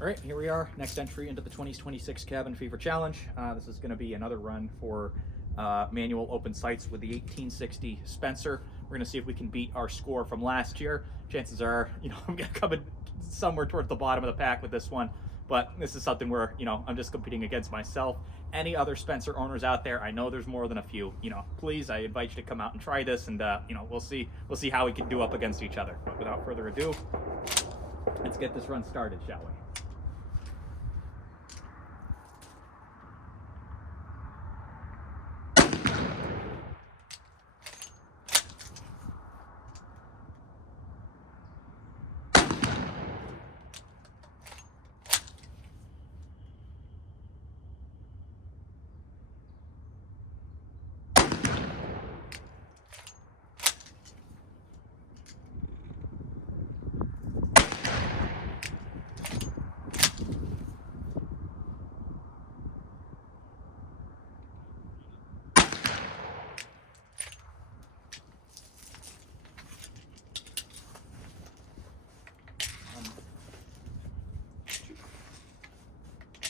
All right, here we are, next entry into the 2026 Cabin Fever Challenge. This is going to be another run for manual open sights with the 1860 Spencer. We're going to see if we can beat our score from last year. Chances are, I'm going to come in somewhere towards the bottom of the pack with this one, but this is something where, I'm just competing against myself. Any other Spencer owners out there, I know there's more than a few, please, I invite you to come out and try this, and, we'll see how we can do up against each other. But without further ado, let's get this run started, shall we?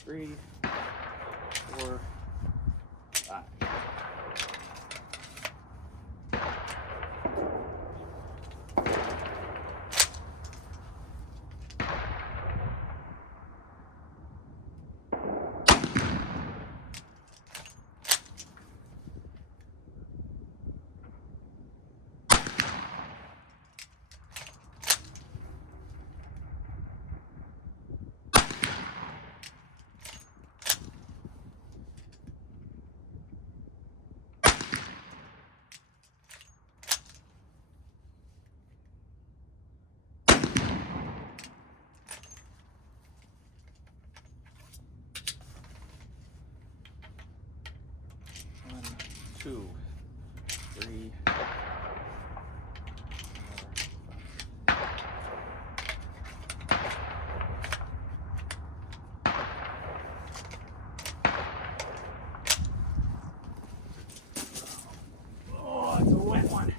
Three, four, five. One, two, three, four, five. Oh, it's a wet one.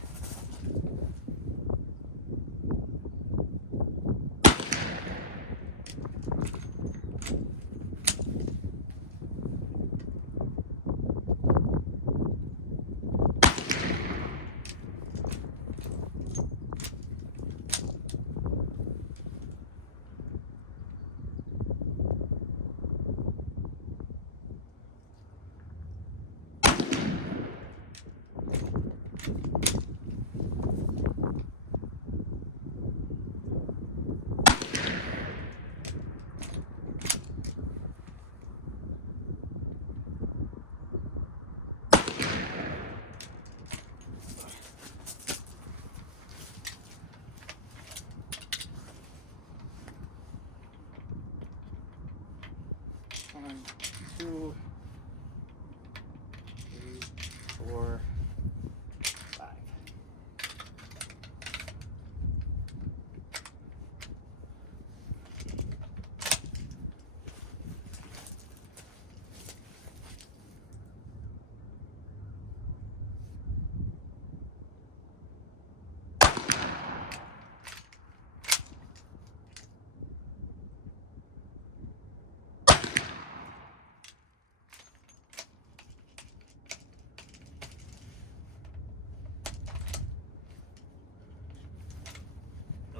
One, two, three, four, five.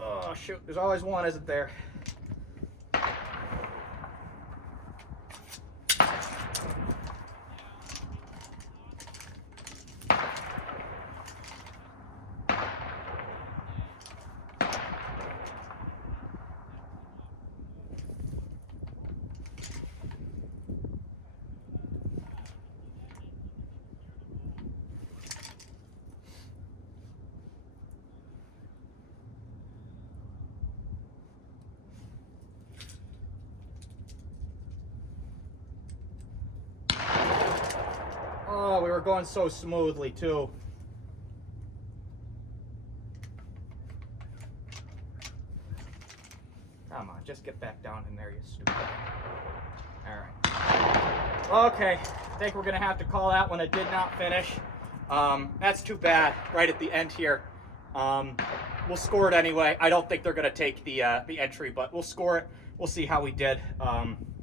Oh shoot, there's always one, isn't there? Oh, we were going so smoothly too. Come on, just get back down in there, you stupid. All right. Okay, I think we're gonna have to call that one a did not finish. That's too bad. Right at the end here. We'll score it anyway. I don't think they're gonna take the entry, but we'll score it. we'll see how we did.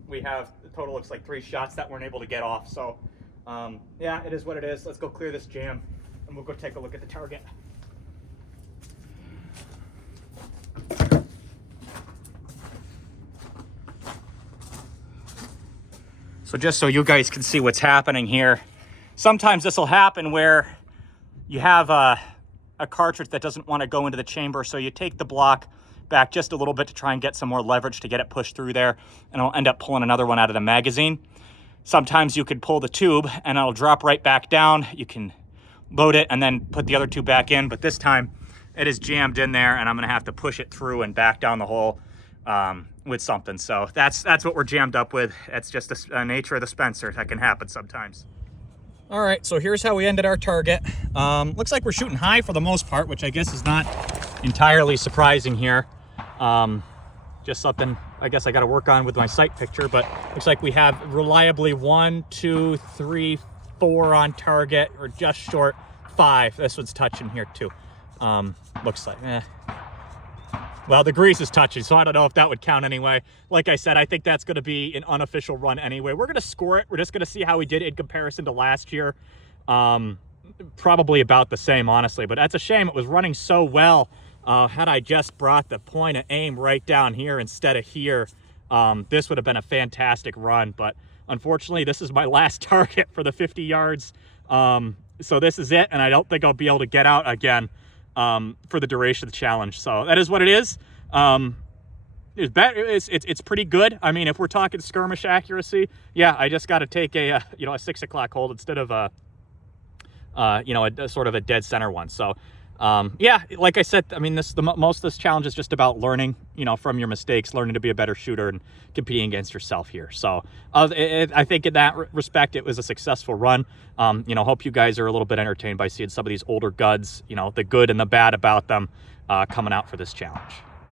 We have, the total looks like 3 shots that weren't able to get off. So yeah, it is what it is. Let's go clear this jam and we'll go take a look at the target. So just so you guys can see what's happening here, sometimes this will happen where you have a cartridge that doesn't want to go into the chamber, so you take the block back just a little bit to try and get some more leverage to get it pushed through there, and it'll end up pulling another one out of the magazine. Sometimes you could pull the tube and it'll drop right back down. You can load it and then put the other two back in, but this time it is jammed in there and I'm gonna have to push it through and back down the hole with something. So that's what we're jammed up with. It's just the nature of the Spencer. That can happen sometimes. All right, so here's how we ended our target. Looks like we're shooting high for the most part, which I guess is not entirely surprising here. Just something I guess I got to work on with my sight picture, but looks like we have reliably 1, 2, 3, 4 on target, or just short 5. This one's touching here too. Looks like, well, the grease is touching, so I don't know if that would count anyway. Like I said, I think that's going to be an unofficial run anyway. We're going to score it. We're just going to see how we did in comparison to last year. Probably about the same, honestly, but that's a shame. It was running so well. Had I just brought the point of aim right down here instead of here, this would have been a fantastic run. But unfortunately, this is my last target for the 50 yards. So this is it, and I don't think I'll be able to get out again for the duration of the challenge. So that is what it is. It's pretty good. I mean, if we're talking skirmish accuracy, yeah, I just got to take a 6 o'clock hold instead of a sort of a dead center one. So yeah, like I said, I mean, most of this challenge is just about learning, from your mistakes, learning to be a better shooter and competing against yourself here. So I think in that respect, it was a successful run. Hope you guys are a little bit entertained by seeing some of these older guns, the good and the bad about them coming out for this challenge.